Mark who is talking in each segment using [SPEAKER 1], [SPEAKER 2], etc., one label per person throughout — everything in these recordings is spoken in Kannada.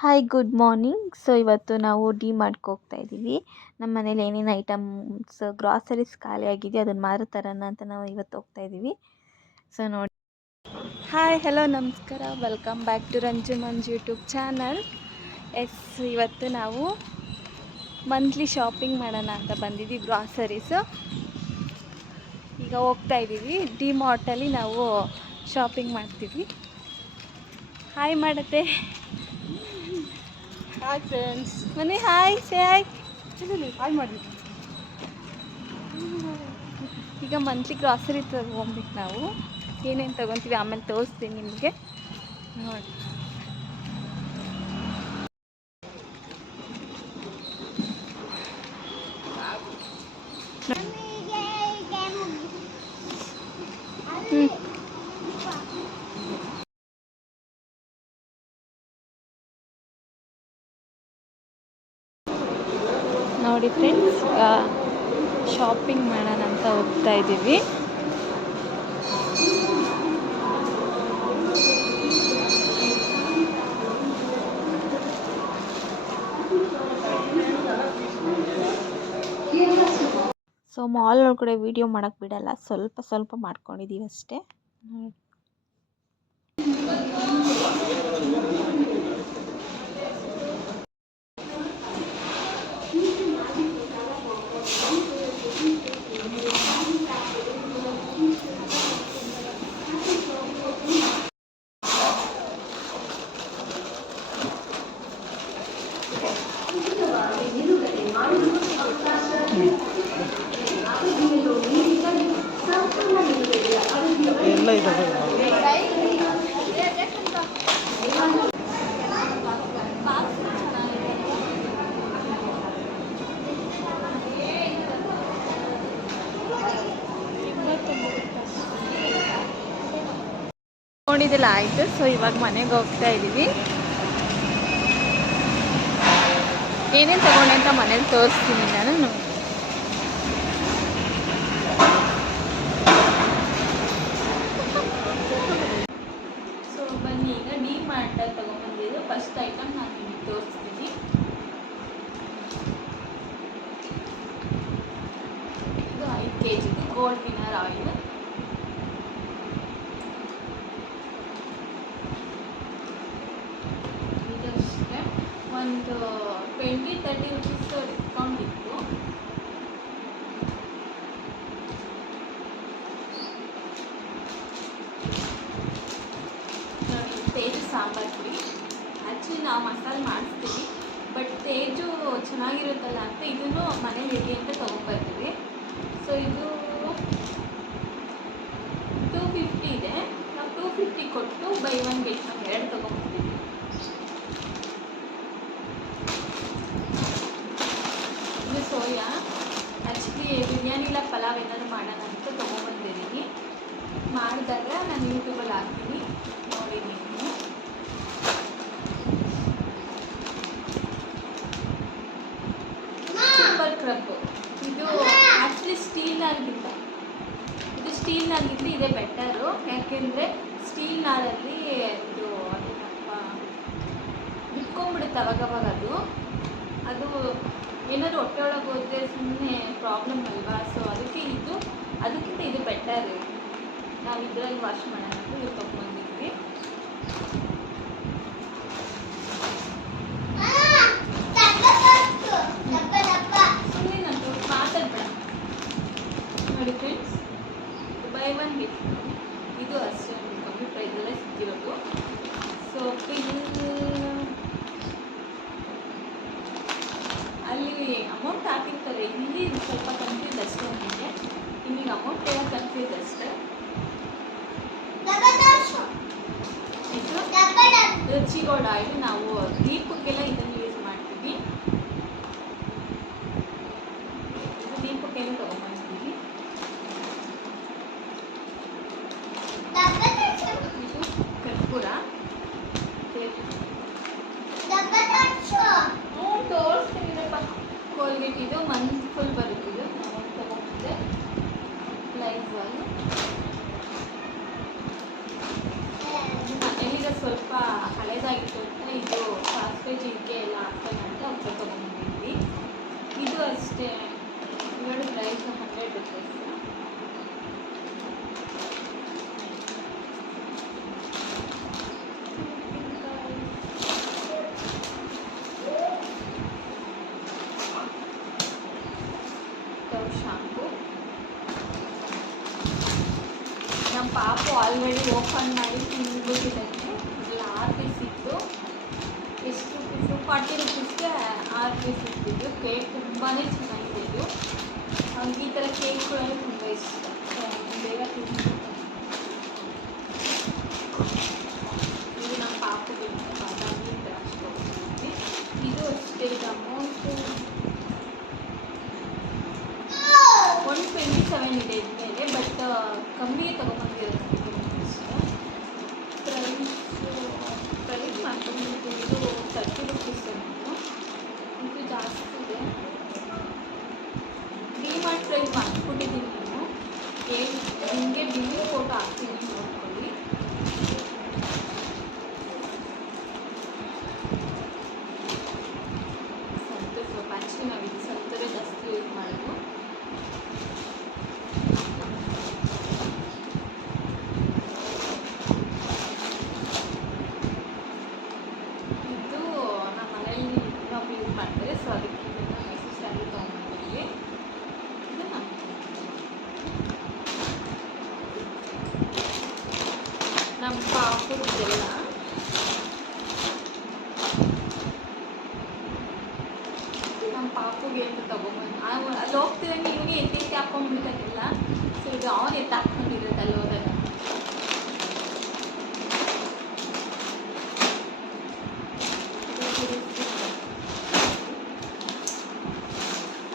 [SPEAKER 1] ಹಾಯ್ ಗುಡ್ ಮಾರ್ನಿಂಗ್ ಸೊ ಇವತ್ತು ನಾವು ಡಿ ಮಾರ್ಟ್ಗೆ ಹೋಗ್ತಾ ಇದ್ದೀವಿ. ನಮ್ಮ ಮನೇಲಿ ಏನೇನು ಐಟಮ್ಸ್, ಗ್ರಾಸರೀಸ್ ಖಾಲಿ ಆಗಿದೆಯೋ ಅದನ್ನು ಮಾರು ತರೋಣ ಅಂತ ನಾವು ಇವತ್ತು ಹೋಗ್ತಾ ಇದ್ದೀವಿ. ಸೊ ನೋಡಿ. ಹಾಯ್ ಹಲೋ ನಮಸ್ಕಾರ. Welcome back to Ranju YouTube channel yes ಇವತ್ತು ನಾವು ಮಂತ್ಲಿ ಶಾಪಿಂಗ್ ಮಾಡೋಣ ಅಂತ ಬಂದಿದ್ದೀವಿ ಗ್ರಾಸರೀಸು ಈಗ ಹೋಗ್ತಾ ಇದ್ದೀವಿ. ಡಿ ಮಾರ್ಟಲ್ಲಿ ನಾವು ಶಾಪಿಂಗ್ ಮಾಡ್ತೀವಿ. ಹಾಯ್ ಮಾಡತ್ತೆ.
[SPEAKER 2] ಹಾಯ್ ಫ್ರೆಂಡ್ಸ್
[SPEAKER 1] ಮನೆ ಹಾಯ್ ಸೇ ಹಾಯ್
[SPEAKER 2] ಹಾಯ್ ಮಾಡಿ
[SPEAKER 1] ಈಗ ಮಂತ್ಲಿ ಗ್ರಾಸರಿ ತಗೊಂಬೇಕು ನಾವು ಏನೇನು ತಗೊತೀವಿ ಆಮೇಲೆ ತೋರಿಸ್ತೀನಿ ನಿಮಗೆ. ನೋಡಿ ಹ್ಞೂ ನೋಡಿ ಫ್ರೆಂಡ್ಸ್ ಶಾಪಿಂಗ್ ಮಾಡೋಣ ಅಂತ ಹೋಗ್ತಾ ಇದ್ದೀವಿ. ಸೊ ಮಾಲ್ ಒಳಗಡೆ ವಿಡಿಯೋ ಮಾಡೋಕ್ಕೆ ಬಿಡಲ್ಲ. ಸ್ವಲ್ಪ ಸ್ವಲ್ಪ ಮಾಡ್ಕೊಂಡಿದ್ದೀವಿ ಅಷ್ಟೇ. ನೋಡಿದೆಲ್ಲ ಆಯಿತು ಸೊ ಇವಾಗ ಮನೆಗೆ ಹೋಗ್ತಾ ಇದ್ದೀವಿ ಏನೇನು ತಗೊಂಡೆ ಅಂತ ಮನೇಲಿ ತೋರಿಸ್ತೀನಿ ನಾನು. ಸೊ ಬನ್ನಿ, ಈಗ ಡಿ ಮಾರ್ಟಲ್ಲಿ ತೊಗೊಂಬಂದಿದ್ದು ಫಸ್ಟ್ ಐಟಮ್ ನಾನು ನಿಮಗೆ ತೋರಿಸ್ತೀನಿ. ಇದು ಐದು ಕೆ ಜಿದು ಗೋಲ್ಡ್ ವಿನರ್ ಆಯಿಲ್ ಇದಷ್ಟೇ ಒಂದು ಟ್ವೆಂಟಿ ತರ್ಟಿ ರುಪೀಸ್ ಡಿಸ್ಕೌಂಟ್ ಇತ್ತು ನೋಡಿ ತೇಜು ಸಾಂಬಾರು ಪುಡಿ. ಆ್ಯಕ್ಚುಲಿ ನಾವು ಮಸಾಲೆ ಮಾಡಿಸ್ತೀವಿ. ಬಟ್ ತೇಜು ಚೆನ್ನಾಗಿರುತ್ತಲ್ಲ ಅಂತ ಇದನ್ನು ಮನೇಲಿ ಇರಲಿ ಅಂತ ತೊಗೊಂಬರ್ತೀವಿ ಸೊ ಇದು ಟೂ ಫಿಫ್ಟಿ ಇದೆ. ನಾವು ಟೂ ಫಿಫ್ಟಿ ಕೊಟ್ಟು ಬೈ ಒನ್ ಗೆಟ್ ಒನ್ ಎರಡು ತೊಗೊಂಬರ್ತೀವಿ ಇದು ಸೋಯಾ. ಆ್ಯಕ್ಚುಲಿ ಬಿರಿಯಾನಿ ಇಲ್ಲ, ಪಲಾವ್ ಏನಾದರೂ ಮಾಡೋಣ ಅಂತ ತೊಗೊಂಬಂದಿದ್ದೀನಿ ಮಾಡಿದಾಗ ನಾನು ಯೂಟ್ಯೂಬಲ್ಲಿ ಹಾಕ್ತೀನಿ. ನೋಡಿ ನೀವು ಸೂಪರ್ ಕ್ರಬ್ಬು ಇದು ಆ್ಯಕ್ಚುಲಿ ಸ್ಟೀಲ್ನಾಗಿಲ್ಲ ಇದು ಇದೆ ಬೆಟರು ಯಾಕೆಂದರೆ ಸ್ಟೀಲ್ ನಾರಲ್ಲಿ ಇದು ಬಿಟ್ಕೊಂಡ್ಬಿಡುತ್ತೆ ಅವಾಗವಾಗ ಅದು. ಅದು ಏನಾದ್ರು ಹೊಟ್ಟೆ ಒಳಗೆ ಹೋದರೆ ಸುಮ್ಮನೆ ಪ್ರಾಬ್ಲಮ್ ಅಲ್ವಾ? ಸೊ ಅದಕ್ಕೆ ಇದು, ಅದಕ್ಕಿಂತ ಇದು ಬೆಟರ್ ನಾವು ಇದರಲ್ಲಿ ವಾಶ್ ಮಾಡೋಣ ಇದು ತೊಗೊಂಡಿದ್ವಿ ಸುಮ್ಮನೆ ನಾನು ಮಾತಾಡ್ಬೇಡ ನೋಡಿ ಫ್ರೆಂಡ್ಸ್ ಬೈ ಒನ್ ಗಿಫ್ಟ್ ಇದು ಅಷ್ಟೇ ಒಂದು ಕಮ್ಮಿ ಪ್ರೈಸಲ್ಲೇ ಸಿಕ್ಕಿರೋದು ಸೊ ಪಿಲ್ ಅಲ್ಲಿ ಅಮೌಂಟ್ ಹಾಕಿರ್ತಾರೆ ಇಲ್ಲಿ ಸ್ವಲ್ಪ ಕನ್ಫ್ಯೂಸ್ ಅಷ್ಟೇ ನನಗೆ ನಿಮಗೆ ಅಮೌಂಟ್ ಏನೋ ಕನ್ಫ್ಯೂಸ್ ಅಷ್ಟೇ ಇದು ರುಚಿಗೋಲ್ಡ್ ಆಯಿಲ್ ನಾವು ದೀಪಕ್ಕೆಲ್ಲ ಇದನ್ನು ಯೂಸ್ ಮಾಡ್ತೀವಿ. ಇದು ದೀಪಕ್ಕೆಲ್ಲ ತೊಗೊಂಬಂದಿದ್ದೀವಿ ಇದು ಕರ್ಪೂರ ಹ್ಞೂ ತೋರಿಸ್ತೀನಿರಪ್ಪ ಕೋಲ್ಗೇಟ್ ಇದು ಮಂತ್ ಫುಲ್ ಬರುತ್ತೆ ಇದು ನಾವು ತೊಗೊಂಡಿದ್ದೆ ಲೈಫಾಲ್ ಮನೇಲಿರೋ ಸ್ವಲ್ಪ ಹಳೇದಾಗಿತ್ತು ಅಂತ ಇದು ಸಾಸಿವೆ ಓಪನ್ ಮಾಡಿ ತಿಂದ್ಬಿಟ್ಟಿದ್ದಾನೆ ಅದ್ರಲ್ಲಿ ಆರು ಪೀಸ್ ಇತ್ತು ಎಷ್ಟು ಪೀಸು ಫಾರ್ಟಿ ರುಪೀಸ್ಗೆ ಆರು ಪೀಸ್ ಇರ್ತಿದ್ದು ಕೇಕ್ ತುಂಬಾ ಚೆನ್ನಾಗಿದೆ ಅವ್ನಿಗೆ ಈ ಥರ ಕೇಕ್ಗಳು ತುಂಬ ಇಷ್ಟ. ಬೇಗ ತಿಂದು ಇದು ನಮ್ಮ ಪಾಪಿಗೆ ಬಾದಾಮಿ ದ್ರಾಕ್ಷಿ ಇದು ಅಷ್ಟೇ, ಇದು ಅಮೌಂಟು ಒನ್ ಟ್ವೆಂಟಿ ಸೆವೆನ್ ಇದೆ ಇದ್ಮೇಲೆ ಬಟ್ ಕಮ್ಮಿಗೆ ತೊಗೊಂಬಂದಿರೋದು. ಇದು ತರ್ಟಿ ರುಪೀಸ್ ಇದು ಇದು ಜಾಸ್ತಿ ಇದೆ ಡಿಮಾರ್ಟ್ ಪ್ರೈಸ್ ಮಾಡ್ಕೊಂಡಿದ್ದೀನಿ ನಾನು ಹೇಳಿ ನಿಮಗೆ ಬಿಲ್ ಫೋಟೋ ಹಾಕ್ತೀನಿ ನೋಡ್ಕೊಳ್ಳಿ ಸಂತೂರ್ ಸ್ವಲ್ಪ ಆ್ಯಕ್ಚುಲಿ ನಾವು ಇದು ಸಂತೂರೇ ಜಾಸ್ತಿ ಯೂಸ್ ಮಾಡೋದು ಇದು ನಮ್ಮ ಮನೇಲಿ ನಾವು ಯೂಸ್ ಮಾಡ್ತಾರೆ ಸೊ ಅದಕ್ಕೆ ಇದನ್ನು ಮೈಸೂರು ಸ್ಯಾರಿ ತೊಗೊಂಡ್ಬಂದಿದ್ವಿ ಇದು ನಮ್ಮ ನಮ್ಮ ಪಾಪುದೆಲ್ಲ ನಮ್ಮ ಪಾಪುಗೆ ಅಂತ ತಗೊಂಬಂದು ಅಲ್ಲಿ ಹೋಗ್ತಿದ್ದಂಗೆ ಇವನೇ ಎತ್ತಿ ಎತ್ತಿ ಹಾಕೊಂಡ್ಬಿಡ್ತಾನಿಲ್ಲ ಸೊ ಇದು ಅವನು ಎತ್ತಿ ಹಾಕೊಂಡಿರೋದು ಅಲ್ಲಿ ಹೋದಾಗ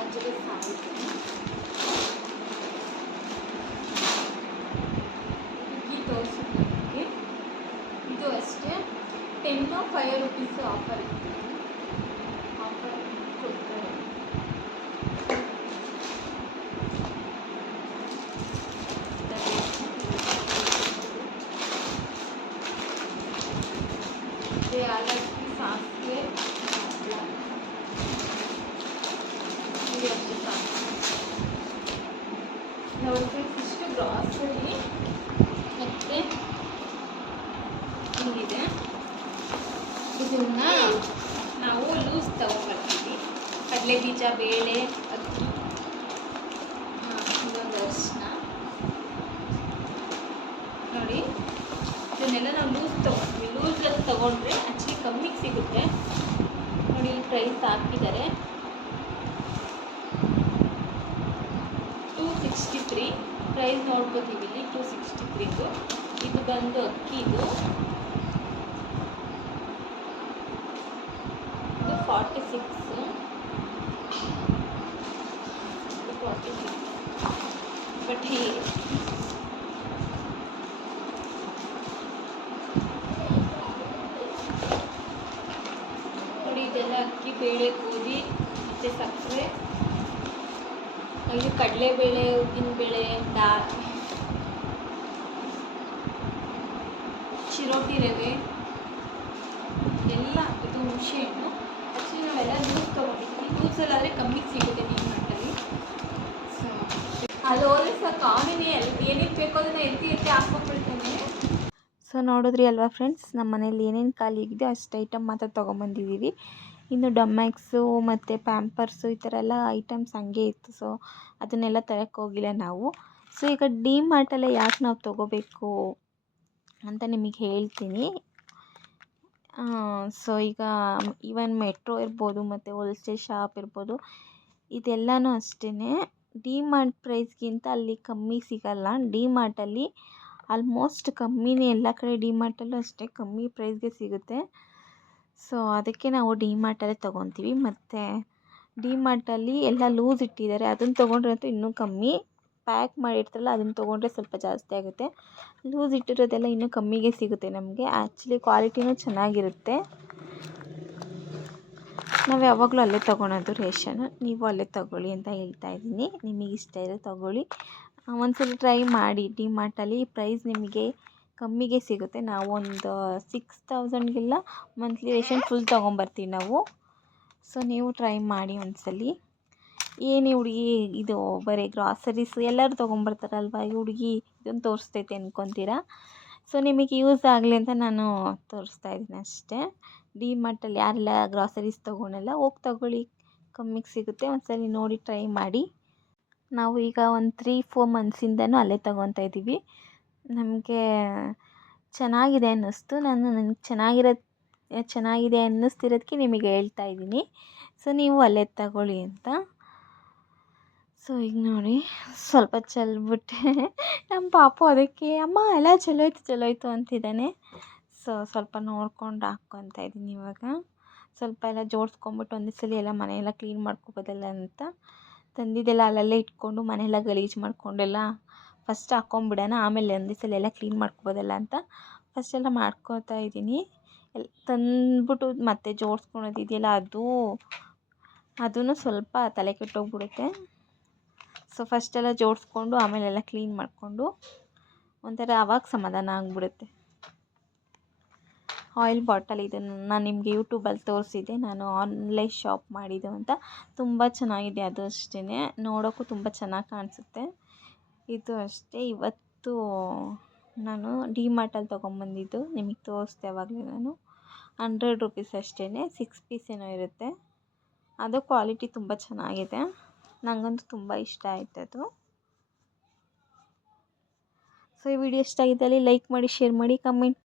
[SPEAKER 1] ಅಜ್ಜಿಗೆ ಸಾಯಿತು ಹುಡುಗಿ ತೋರಿಸಿದ್ದು ನನಗೆ ಇದು ಅಷ್ಟೇ ಟೆನ್ನು ಫೈವ್ ರುಪೀಸ್ ಆಫರ್ ಇತ್ತು ಆಫರ್ ಕೊಡ್ತಾರೆ ಇದು ಯಾಲಕ್ಕಿ ಸಾಸಿವೆ ಇದು ಅಷ್ಟೇ ಸಾಕು ನೋಡಿದ್ರೆ ಇಷ್ಟು ಗ್ರಾಸರಿ ಮತ್ತು ಹಿಂಗಿದೆ ಇದನ್ನ ನಾವು ಲೂಸ್ ತಗೊಂಡ್ಬರ್ತೀವಿ ಕಡಲೆ ಬೀಜ, ಬೇಳೆ ಅಕ್ಕಿ ಇನ್ನೊಂದು ಅರಿಶಿನ ನೋಡಿ. ಇದನ್ನೆಲ್ಲ ನಾವು ಲೂಸ್ ತೊಗೊಂಡ್ವಿ. ಲೂಸಲ್ಲಿ ತೊಗೊಂಡ್ರೆ ಆ್ಯಕ್ಚುಲಿ ಕಮ್ಮಿಗೆ ಸಿಗುತ್ತೆ. ನೋಡಿ ಇಲ್ಲಿ ಪ್ರೈಸ್ ಹಾಕಿದ್ದಾರೆ. ಟೂ ಸಿಕ್ಸ್ಟಿ ತ್ರೀ ಪ್ರೈಸ್ ನೋಡ್ಕೋತೀವಿ ಇಲ್ಲಿ ಟೂ ಸಿಕ್ಸ್ಟಿ ತ್ರೀದು ಇದು ಬಂದು ಅಕ್ಕಿದು ಇದು. Forty six forty six but ಹೀಗೆ ನೋಡಿ ಇದೆಲ್ಲ ಅಕ್ಕಿ ಬೇಳೆ ಗೋಧಿ ಮತ್ತು ಸಕ್ಕರೆ ಇದು ಕಡಲೆಬೇಳೆ ಉದ್ದಿನಬೇಳೆ ದಾ ಚಿರೋಟಿ ರವೆ ಎಲ್ಲ ಇದು ಹುಣಸೆಹಣ್ಣು ಆ್ಯಕ್ಚುಲಿ ನಾವೆಲ್ಲ ಲೂಸ್ ತೊಗೊಂಡಿದ್ವಿ ಲೂಸಲ್ಲಾದರೆ ಕಮ್ಮಿಗೆ ಸಿಗುತ್ತೆ ನಿಮ್ಮ ಮಟ್ಟಲ್ಲಿ ಸೊ ಅಲ್ಲಿ ಹೋದ್ರೆ ಸಾಕು ಅಲ್ಲಿ ಏನೇನು ಬೇಕೋ ಅದನ್ನು ಎತ್ತಿ ಎತ್ತಿ ಸೊ ನೋಡಿದ್ರಿ ಅಲ್ವಾ ಫ್ರೆಂಡ್ಸ್, ನಮ್ಮ ಮನೇಲಿ ಏನೇನು ಖಾಲಿ ಆಗಿದೆ ಅಷ್ಟು ಐಟಮ್ ಮಾತ್ರ ತೊಗೊಂಬಂದಿದ್ದೀವಿ ಇನ್ನು ಡಮ್ಯಾಕ್ಸು ಮತ್ತು ಪ್ಯಾಂಪರ್ಸು ಈ ಥರ ಎಲ್ಲ ಐಟಮ್ಸ್ ಹಂಗೆ ಇತ್ತು. ಸೊ ಅದನ್ನೆಲ್ಲ ತರಕ್ಕೆ ಹೋಗಿಲ್ಲ ನಾವು. ಸೊ ಈಗ ಡಿ ಮಾರ್ಟಲ್ಲೇ ಯಾಕೆ ನಾವು ತೊಗೋಬೇಕು ಅಂತ ನಿಮಗೆ ಹೇಳ್ತೀನಿ. ಸೊ ಈಗ ಈವನ್ ಮೆಟ್ರೋ ಇರ್ಬೋದು ಮತ್ತು ಹೋಲ್ಸೇಲ್ ಶಾಪ್ ಇರ್ಬೋದು, ಇದೆಲ್ಲನೂ ಅಷ್ಟೇ ಡಿ ಮಾರ್ಟ್ ಪ್ರೈಸ್ಗಿಂತ ಅಲ್ಲಿ ಕಮ್ಮಿ ಸಿಗಲ್ಲ. ಡಿ ಮಾರ್ಟಲ್ಲಿ ಆಲ್ಮೋಸ್ಟ್ ಕಮ್ಮಿನೇ ಎಲ್ಲ ಕಡೆ ಡಿ ಮಾರ್ಟಲ್ಲೂ ಅಷ್ಟೇ ಕಮ್ಮಿ ಪ್ರೈಸ್ಗೆ ಸಿಗುತ್ತೆ. ಸೊ, ಅದಕ್ಕೆ ನಾವು ಡಿ ಮಾರ್ಟಲ್ಲೇ ತೊಗೊತೀವಿ. ಮತ್ತು ಡಿ ಮಾರ್ಟಲ್ಲಿ ಎಲ್ಲ ಲೂಸ್ ಇಟ್ಟಿದ್ದಾರೆ. ಅದನ್ನು ತೊಗೊಂಡ್ರೆ ಅಂತೂ ಇನ್ನೂ ಕಮ್ಮಿ. ಪ್ಯಾಕ್ ಮಾಡಿರ್ತಾರಲ್ಲ, ಅದನ್ನು ತೊಗೊಂಡ್ರೆ ಸ್ವಲ್ಪ ಜಾಸ್ತಿ ಆಗುತ್ತೆ. ಲೂಸ್ ಇಟ್ಟಿರೋದೆಲ್ಲ ಇನ್ನೂ ಕಮ್ಮಿಗೆ ಸಿಗುತ್ತೆ ನಮಗೆ. ಆ್ಯಕ್ಚುಲಿ ಕ್ವಾಲಿಟಿನೂ ಚೆನ್ನಾಗಿರುತ್ತೆ. ನಾವು ಯಾವಾಗಲೂ ಅಲ್ಲೇ ತೊಗೊಳೋದು ರೇಷನ್. ನೀವು ಅಲ್ಲೇ ತೊಗೊಳ್ಳಿ ಅಂತ ಹೇಳ್ತಾ ಇದ್ದೀನಿ. ನಿಮಗೆ ಇಷ್ಟ ಇರೋ ತೊಗೊಳ್ಳಿ. ಒಂದ್ಸಲ ಟ್ರೈ ಮಾಡಿ. ಡಿ ಮಾರ್ಟಲ್ಲಿ ಪ್ರೈಸ್ ನಿಮಗೆ ಕಮ್ಮಿಗೆ ಸಿಗುತ್ತೆ. ನಾವು ಒಂದು ಸಿಕ್ಸ್ ತೌಸಂಡ್ಗೆಲ್ಲ ಮಂತ್ಲಿ ರೇಷನ್ ಫುಲ್ ತೊಗೊಂಬರ್ತೀವಿ ನಾವು. ಸೊ ನೀವು ಟ್ರೈ ಮಾಡಿ ಒಂದ್ಸಲ. ಏನು ಈ ಹುಡುಗಿ ಇದು ಬರೀ ಗ್ರಾಸರೀಸ್ ಎಲ್ಲರೂ ತೊಗೊಂಬರ್ತಾರಲ್ವ? ಈ ಹುಡುಗಿ ಇದನ್ನು ತೋರಿಸ್ತೈತೆ ಅಂದ್ಕೊತೀರಾ ಸೊ ನಿಮಗೆ ಯೂಸ್ ಆಗಲಿ ಅಂತ ನಾನು ತೋರಿಸ್ತಾ ಇದ್ದೀನಿ ಅಷ್ಟೇ. ಡಿ ಮಾರ್ಟಲ್ಲಿ ಯಾರೆಲ್ಲ ಗ್ರಾಸರೀಸ್ ತೊಗೊಳಲ್ಲ ಹೋಗಿ ತೊಗೊಳ್ಳಿ. ಕಮ್ಮಿಗೆ ಸಿಗುತ್ತೆ. ಒಂದ್ಸಲ ನೋಡಿ ಟ್ರೈ ಮಾಡಿ. ನಾವು ಈಗ ಒಂದು ತ್ರೀ ಫೋರ್ ಮಂತ್ಸಿಂದನೂ ಅಲ್ಲೇ ತೊಗೊತಾ ಇದ್ದೀವಿ ನಮಗೆ ಚೆನ್ನಾಗಿದೆ ಅನ್ನಿಸ್ತು. ನಾನು ನನಗೆ ಚೆನ್ನಾಗಿರೋ ಚೆನ್ನಾಗಿದೆ ಅನ್ನಿಸ್ತಿರೋದಕ್ಕೆ ನಿಮಗೆ ಹೇಳ್ತಾ ಇದ್ದೀನಿ. ಸೊ ನೀವು ಅಲ್ಲೇ ತಗೊಳ್ಳಿ ಅಂತ. ಸೊ ಈಗ ನೋಡಿ, ಸ್ವಲ್ಪ ಚೆಲ್ಬಿಟ್ಟೆ. ನಮ್ಮ ಪಾಪು ಅದಕ್ಕೆ, ಅಮ್ಮ, ಎಲ್ಲ ಚಲೋ ಆಯಿತು ಚಲೋಯ್ತು ಅಂತಿದ್ದಾನೆ. ಸೊ, ಸ್ವಲ್ಪ ನೋಡ್ಕೊಂಡು ಹಾಕ್ಕೊತಾ ಇದ್ದೀನಿ ಇವಾಗ. ಸ್ವಲ್ಪ ಎಲ್ಲ ಜೋಡಿಸ್ಕೊಂಬಿಟ್ಟು ಒಂದೇ ಸಲ ಎಲ್ಲ ಮನೆಯೆಲ್ಲ ಕ್ಲೀನ್ ಮಾಡ್ಕೊಬೋದಲ್ಲ ಅಂತ. ತಂದಿದ್ದೆಲ್ಲ ಅಲ್ಲಲ್ಲೇ ಇಟ್ಕೊಂಡು ಮನೆಯೆಲ್ಲ ಗಲೀಜು ಮಾಡ್ಕೊಂಡೆಲ್ಲ ಫಸ್ಟ್ ಹಾಕ್ಕೊಂಬಿಡೋಣ, ಆಮೇಲೆ ಒಂದೇ ಸಲ ಎಲ್ಲ ಕ್ಲೀನ್ ಮಾಡ್ಕೊಬೋದಲ್ಲ ಅಂತ ಫಸ್ಟ್ ಎಲ್ಲ ಮಾಡ್ಕೊತಾ ಇದ್ದೀನಿ. ಎಲ್, ತಂದ್ಬಿಟ್ಟು ಮತ್ತೆ ಜೋಡಿಸ್ಕೊಳೋದಿದೆಯಲ್ಲ ಅದು ಅದೂ ಸ್ವಲ್ಪ ತಲೆ ಕೆಟ್ಟೋಗ್ಬಿಡುತ್ತೆ. ಸೊ ಫಸ್ಟೆಲ್ಲ ಜೋಡಿಸ್ಕೊಂಡು ಆಮೇಲೆಲ್ಲ ಕ್ಲೀನ್ ಮಾಡಿಕೊಂಡು ಒಂಥರ ಆವಾಗ ಸಮಾಧಾನ ಆಗಿಬಿಡುತ್ತೆ. ಆಯಿಲ್ ಬಾಟಲ್ ಇದನ್ನು ನಾನು ನಿಮಗೆ ಯೂಟ್ಯೂಬಲ್ಲಿ ತೋರಿಸಿದ್ದೆ ನಾನು ಆನ್ಲೈನ್ ಶಾಪ್ ಮಾಡಿದ್ದು ಅಂತ. ತುಂಬ ಚೆನ್ನಾಗಿದೆ ಅದು ಅಷ್ಟೇ ನೋಡೋಕ್ಕೂ ತುಂಬ ಚೆನ್ನಾಗಿ ಕಾಣಿಸುತ್ತೆ. ಇದು ಅಷ್ಟೇ. ಇವತ್ತು ನಾನು ಡಿ ಮಾರ್ಟಲ್ಲಿ ತೊಗೊಂಬಂದಿದ್ದು ನಿಮಗೆ ತೋರಿಸ್ದೆ ಆವಾಗಲೇ ನಾನು. ಹಂಡ್ರೆಡ್ ರುಪೀಸ್ ಅಷ್ಟೇ ಸಿಕ್ಸ್ ಪೀಸ್ ಏನೋ ಇರುತ್ತೆ. ಅದು ಕ್ವಾಲಿಟಿ ತುಂಬ ಚೆನ್ನಾಗಿದೆ. ನನಗಂತೂ ತುಂಬ ಇಷ್ಟ ಆಯ್ತು ಅದು. ಸೊ ಈ ವಿಡಿಯೋ ಇಷ್ಟ ಆಗಿದ್ದಲ್ಲಿ ಲೈಕ್ ಮಾಡಿ ಶೇರ್ ಮಾಡಿ ಕಮೆಂಟ್